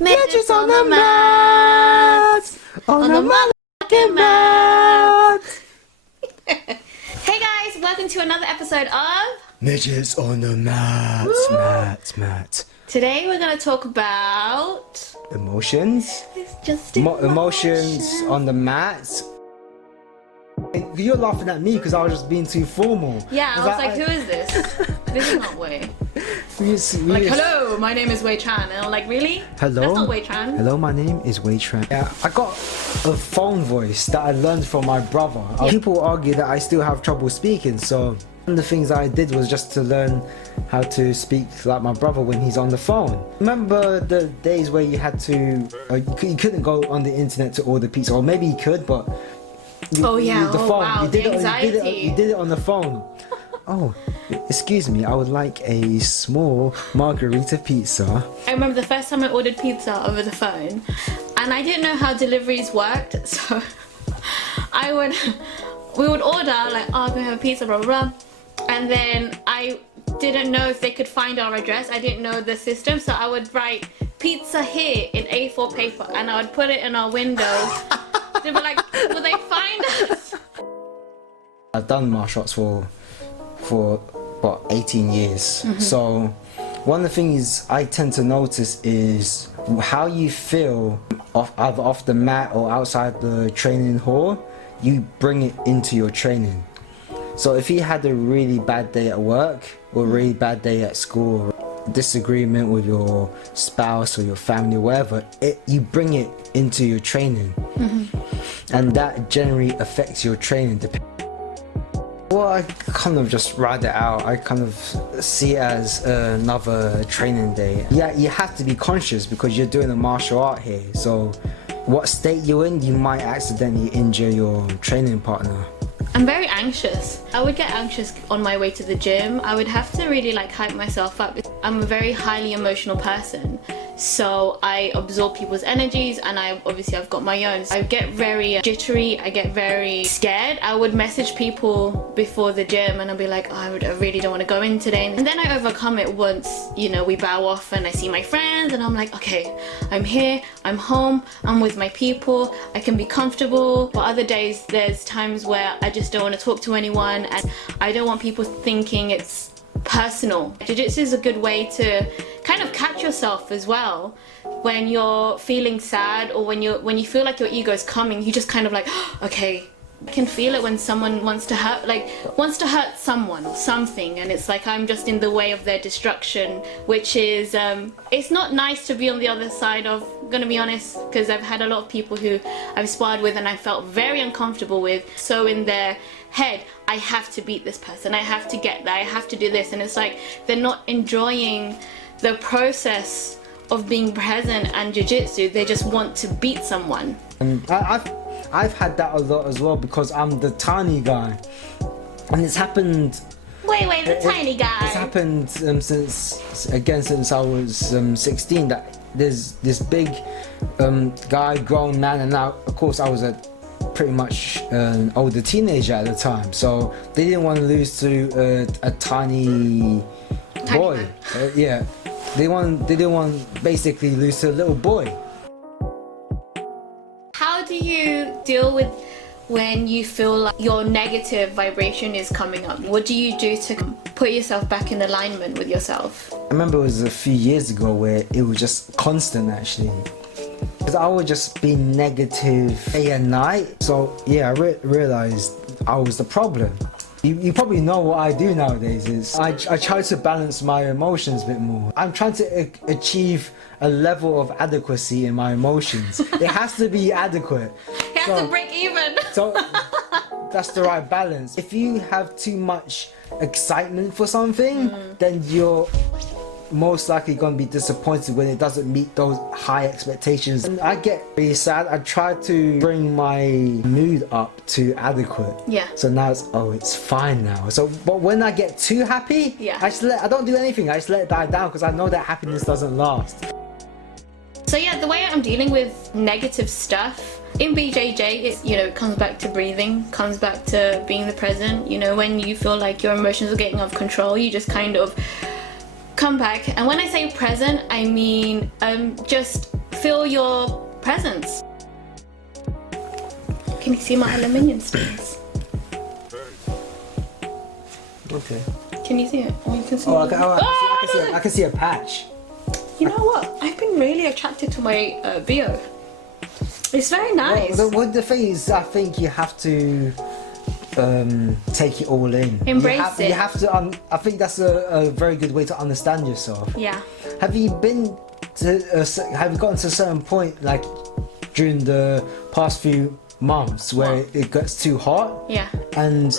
Midgets on the mat! On the motherfucking mat! Hey guys, welcome to another episode of Midgets on the mat, mat. Today we're going to talk about Emotions? It's just Emotions on the mat. You're laughing at me because I was just being too formal. Yeah, I was like, who is this? This is not Wei. Hello, my name is Wei Tran. And I'm like, really? Hello? That's not Wei Tran. Hello, my name is Wei Tran. Yeah, I got a phone voice that I learned from my brother. Yeah. People argue that I still have trouble speaking, so one of the things I did was just to learn how to speak like my brother when he's on the phone. Remember the days where you had to, you couldn't go on the internet to order pizza, or maybe you could, but the phone. Wow, you did it on the phone. Oh, excuse me, I would like a small margarita pizza. I remember the first time I ordered pizza over the phone, and I didn't know how deliveries worked, so we would order like, oh, I'm gonna have a pizza, blah blah blah, and then I didn't know if they could find our address. I didn't know the system, so I would write pizza here in A4 paper, and I would put it in our window. They'd be like, will they find us? I've done martial arts for about 18 years. So one of the things I tend to notice is how you feel either off the mat or outside the training hall. You bring it into your training. So if you had a really bad day at work or a really bad day at school, or disagreement with your spouse or your family or whatever, you bring it into your training. And that generally affects your training. Well, I kind of just ride it out. I kind of see it as another training day. Yeah, you have to be conscious because you're doing a martial art here. So what state you're in, you might accidentally injure your training partner. I'm very anxious. I would get anxious on my way to the gym. I would have to really like hype myself up. I'm a very highly emotional person, so I absorb people's energies, and I've got my own. I get very jittery, I get very scared. I would message people before the gym and I'll be like, oh, I really don't want to go in today. And then I overcome it once, we bow off and I see my friends and I'm like, okay, I'm here, I'm home, I'm with my people, I can be comfortable. But other days, there's times where I just don't want to talk to anyone, and I don't want people thinking it's personal. Jiu-jitsu is a good way to kind of catch yourself as well. When you're feeling sad or when you feel like your ego is coming, you just kind of like, okay. I can feel it when someone wants to hurt someone or something, and it's like I'm just in the way of their destruction, which is it's not nice to be on the other side of. I'm gonna be honest, because I've had a lot of people who I've sparred with and I felt very uncomfortable with. So in their head, I have to beat this person, I have to get that, I have to do this, and it's like they're not enjoying the process of being present and jiu-jitsu. They just want to beat someone. And I've had that a lot as well because I'm the tiny guy, and it's happened. Wait, the tiny guy. It's happened since I was 16. That there's this big guy, grown man, and now of course I was pretty much an older teenager at the time, so they didn't want to lose to a tiny boy. Yeah, they didn't want basically lose to a little boy. How do you deal with when you feel like your negative vibration is coming up? What do you do to put yourself back in alignment with yourself? I remember it was a few years ago where it was just constant actually. Because I would just be negative day and night. So yeah, I realized I was the problem. You probably know what I do nowadays is I try to balance my emotions a bit more. I'm trying to achieve a level of adequacy in my emotions. It has to be adequate. It has to break even. So that's the right balance. If you have too much excitement for something, then you're most likely going to be disappointed when it doesn't meet those high expectations. And I get really sad. I try to bring my mood up to adequate. Yeah. So now it's fine now. So but when I get too happy, I don't do anything. I just let it die down because I know that happiness doesn't last. So yeah, the way I'm dealing with negative stuff in BJJ, it comes back to breathing, comes back to being the present. When you feel like your emotions are getting out of control, you just kind of come back. And when I say present, I mean just feel your presence. Can you see my aluminium spoons? Okay. Can you see it? Oh, you can see Oh, it. I can see a patch. You know what? I've been really attracted to my BO. It's very nice. Well, the thing is, I think you have to take it all in. Embrace it. You have to. I think that's a very good way to understand yourself. Yeah. Have you been to? Have you gotten to a certain point, like during the past few months, where it gets too hot? Yeah. And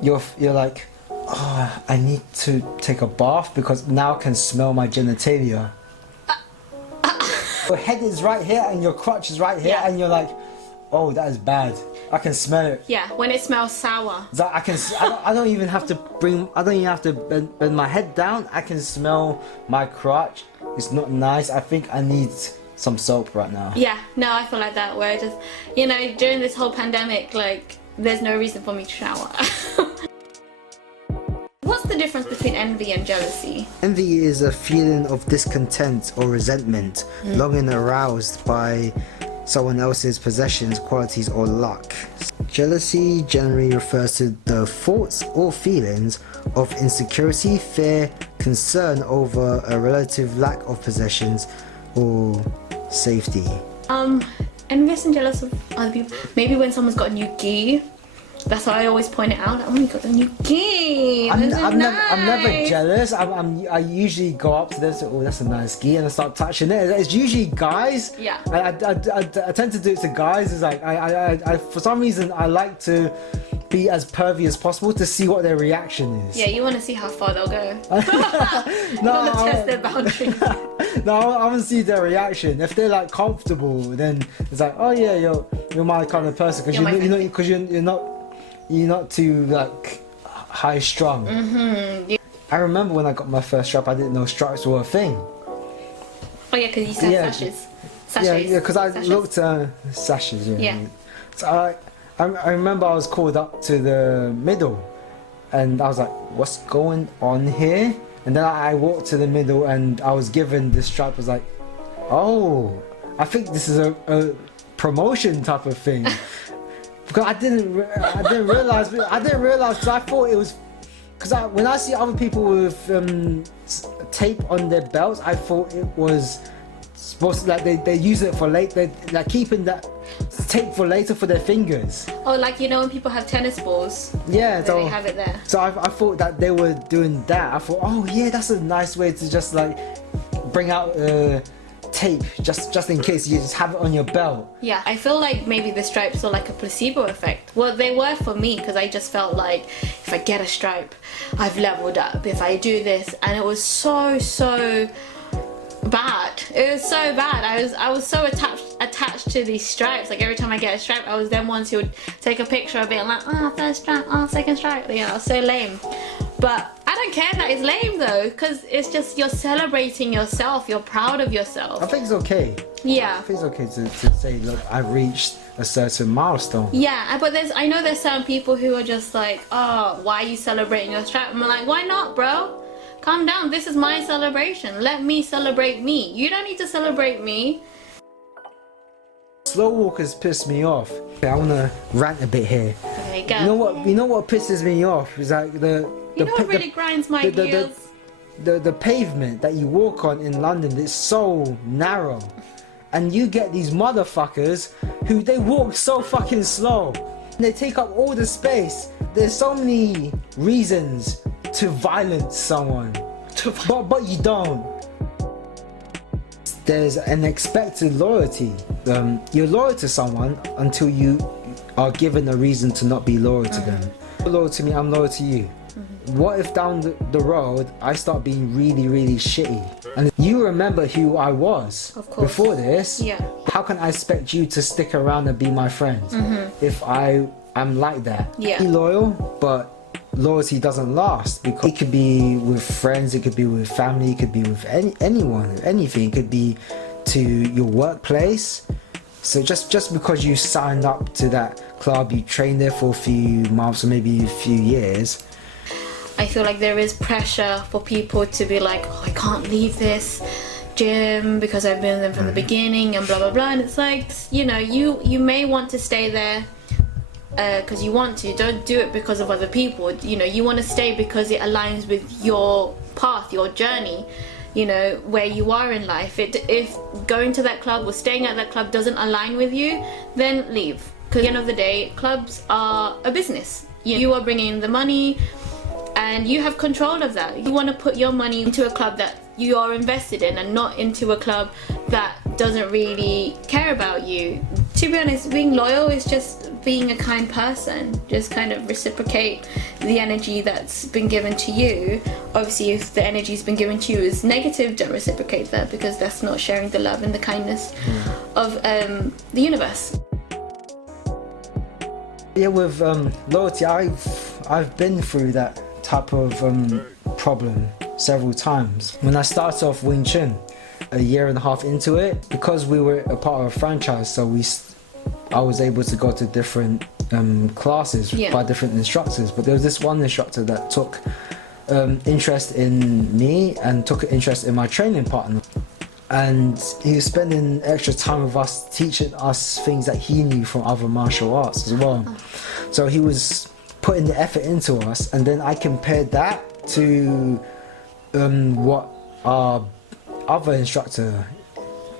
you're like, oh, I need to take a bath because now I can smell my genitalia. Your head is right here and your crotch is right here, and you're like, oh, that is bad. I can smell it. Yeah, when it smells sour. So I don't even have to bend my head down. I can smell my crotch. It's not nice. I think I need some soap right now. Yeah, no, I feel like that. Where I just, you know, during this whole pandemic, like, there's no reason for me to shower. What's the difference between envy and jealousy? Envy is a feeling of discontent or resentment, longing aroused by someone else's possessions, qualities, or luck. Jealousy generally refers to the thoughts or feelings of insecurity, fear, concern over a relative lack of possessions or safety. Envious and jealous of other people. Maybe when someone's got a new gi. That's why I always point it out. Oh, you got the new gi. I'm never jealous. I usually go up to them and say, oh, that's a nice gi, and I start touching it. It's usually guys. Yeah. I tend to do it to guys. It's like I for some reason I like to be as pervy as possible to see what their reaction is. Yeah, you want to see how far they'll go. No, you want to test their boundaries. No, I want to see their reaction. If they're like comfortable, then it's like, oh yeah, you're my kind of person because you're not too like high strung. Mm-hmm. I remember when I got my first strap, I didn't know straps were a thing. Oh yeah, because you said sashes. Sachets. Yeah, because I looked sashes. Yeah. So I remember I was called up to the middle, and I was like, what's going on here? And then I walked to the middle, and I was given this strap. I was like, oh, I think this is a promotion type of thing. Because I didn't realize because I thought it was because when I see other people with tape on their belts, I thought it was supposed to, like they use it for later, like keeping that tape for later for their fingers. Oh, like you know when people have tennis balls. Yeah, so they have it there. So I thought that they were doing that. I thought, oh yeah, that's a nice way to just like bring out tape just in case you just have it on your belt. Yeah, I feel like maybe the stripes are like a placebo effect. Well, they were for me because I just felt like if I get a stripe, I've leveled up. If I do this, and it was so bad. It was so bad. I was so attached to these stripes. Like every time I get a stripe, I was then ones who would take a picture of it and like, oh, first stripe, oh, second stripe. You know, so lame. But I don't care that it's lame though, because it's just you're celebrating yourself. You're proud of yourself. I think it's okay. Yeah. I think it's okay to say, look, I reached a certain milestone. Yeah, but I know there's some people who are just like, oh, why are you celebrating your stripe? I'm like, why not, bro? Calm down. This is my celebration. Let me celebrate me. You don't need to celebrate me. Slow walkers piss me off. I want to rant a bit here. Okay, go. You know what pisses me off is like You know what really grinds my gears? The pavement that you walk on in London is so narrow, and you get these motherfuckers who they walk so fucking slow. They take up all the space. There's so many reasons to violence someone, but you don't. There's an expected loyalty. You're loyal to someone until you are given a reason to not be loyal to them. You're loyal to me, I'm loyal to you. What if down the road I start being really shitty? And you remember who I was before this. Yeah. How can I expect you to stick around and be my friend if I'm like that? Yeah. Be loyal, but loyalty doesn't last, because it could be with friends, it could be with family, it could be with anyone, anything. It could be to your workplace. So just because you signed up to that club, you trained there for a few months or maybe a few years, I feel like there is pressure for people to be like, oh, I can't leave this. gym because I've been there from the beginning and blah blah blah, and it's like, you know, you may want to stay there because you want to. Don't do it because of other people. You know, you want to stay because it aligns with your path, your journey, you know, where you are in life. If going to that club or staying at that club doesn't align with you, then leave, because at the end of the day, clubs are a business. You are bringing in the money and you have control of that. You want to put your money into a club that you are invested in and not into a club that doesn't really care about you. To be honest, being loyal is just being a kind person. Just kind of reciprocate the energy that's been given to you. Obviously, if the energy's been given to you is negative, don't reciprocate that, because that's not sharing the love and the kindness of the universe. Yeah, with loyalty, I've been through that type of problem several times. When I started off Wing Chun, a year and a half into it, because we were a part of a franchise, so I was able to go to different classes by different instructors. But there was this one instructor that took interest in me and took an interest in my training partner. And he was spending extra time with us, teaching us things that he knew from other martial arts as well. So he was putting the effort into us, and then I compared that to what our other instructor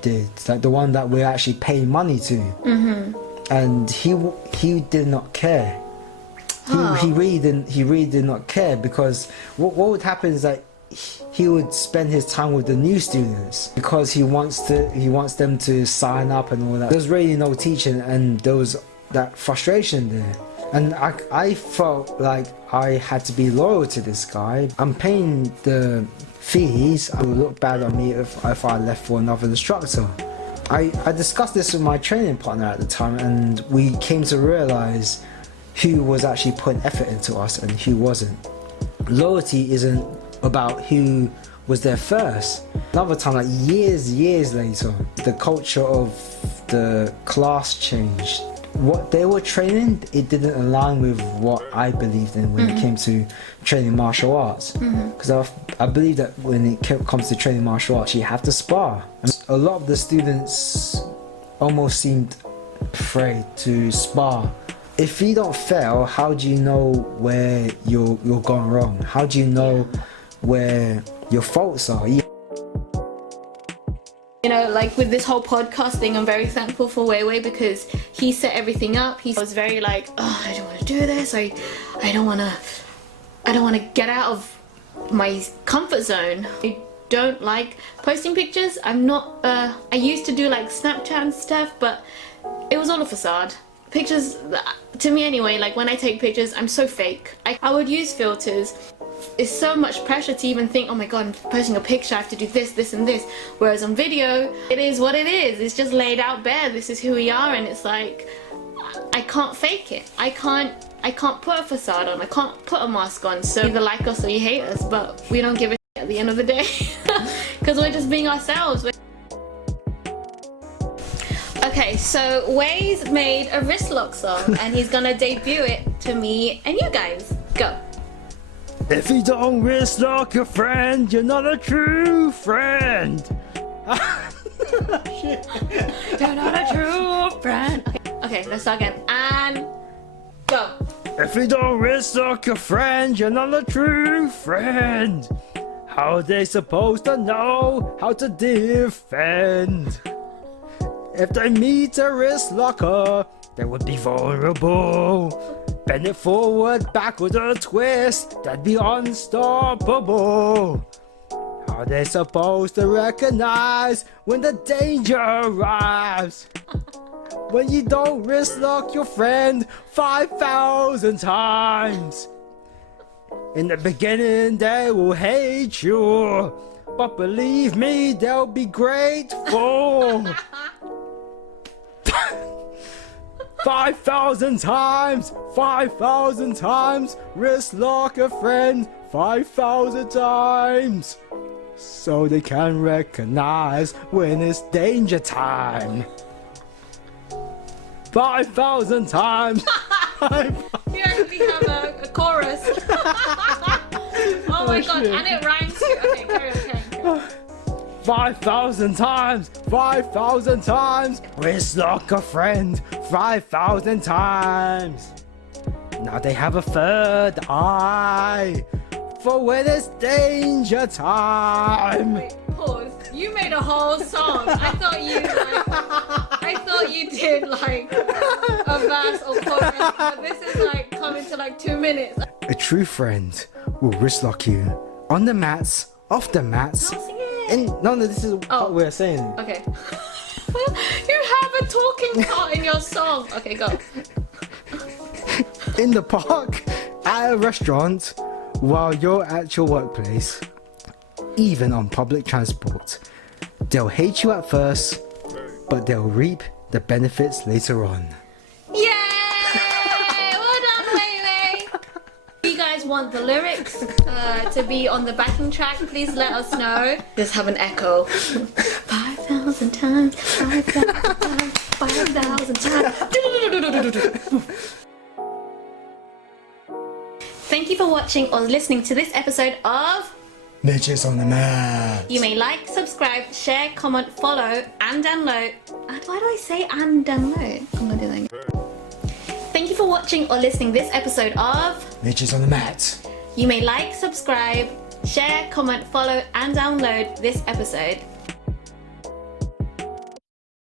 did, like the one that we're actually paying money to. And he did not care. He really did not care, because what would happen is that he would spend his time with the new students because he wants them to sign up and all that. There's really no teaching, and there was that frustration there. And I felt like I had to be loyal to this guy. I'm paying the fees. It would look bad on me if I left for another instructor. I discussed this with my training partner at the time, and we came to realize who was actually putting effort into us and who wasn't. Loyalty isn't about who was there first. Another time, like years later, the culture of the class changed. What they were training, it didn't align with what I believed in when it came to training martial arts. Because I believe that when it comes to training martial arts, you have to spar. And a lot of the students almost seemed afraid to spar. If you don't fail, how do you know where you're going wrong? How do you know where your faults are? You know, like with this whole podcast thing, I'm very thankful for Wei because he set everything up. He was very like, oh, I don't want to do this. I don't want to get out of my comfort zone. I don't like posting pictures. I'm not. I used to do like Snapchat and stuff, but it was all a facade. Pictures, to me anyway, like when I take pictures, I'm so fake. I would use filters. It's so much pressure to even think, oh my god, I'm posting a picture, I have to do this, this and this. Whereas on video, it is what it is. It's just laid out bare. This is who we are, and it's like, I can't fake it. I can't put a facade on. I can't put a mask on. So either like us or you hate us, but we don't give a shit at the end of the day. Because we're just being ourselves. Okay, so Wei's made a Wristlock song and he's gonna debut it to me and you guys. Go. If you don't wristlock your friend, you're not a true friend. Shit. You're not a true friend. Okay, let's start again. And go. If you don't wristlock your friend, you're not a true friend. How are they supposed to know how to defend? If they meet a wrist locker, they would be vulnerable. Bend it forward, back with a twist, that'd be unstoppable. How are they supposed to recognize when the danger arrives? When you don't wrist lock your friend 5,000 times. In the beginning they will hate you, but believe me, they'll be grateful. 5,000 times, 5,000 times, wrist lock a friend 5,000 times, so they can recognize when it's danger time. 5,000 times. You actually have a chorus. Oh my god, shit. And it rhymes too. Okay, carry on. 5,000 times, 5,000 times. Wristlock a friend 5,000 times. Now they have a third eye for when it's danger time. Wait, pause. You made a whole song. I thought you did like a verse or chorus, but this is like coming to like 2 minutes. A true friend will wristlock you on the mats, off the mats. No, sing it. And no, this is what we're saying. Okay. You have a talking part in your song. Okay, go. In the park, at a restaurant, while you're at your workplace, even on public transport. They'll hate you at first, but they'll reap the benefits later on. Yay! Well done, baby! If you guys want the lyrics to be on the backing track, please let us know. Just have an echo. 5,000 times, 5,000 times, 5,000 times. Thank you for watching or listening to this episode of Midgets on the mat. You may like, subscribe, share, comment, follow, and download. Why do I say and download? I'm gonna do that again. Thank you for watching or listening this episode of Midgets on the mat. You may like, subscribe, share, comment, follow, and download this episode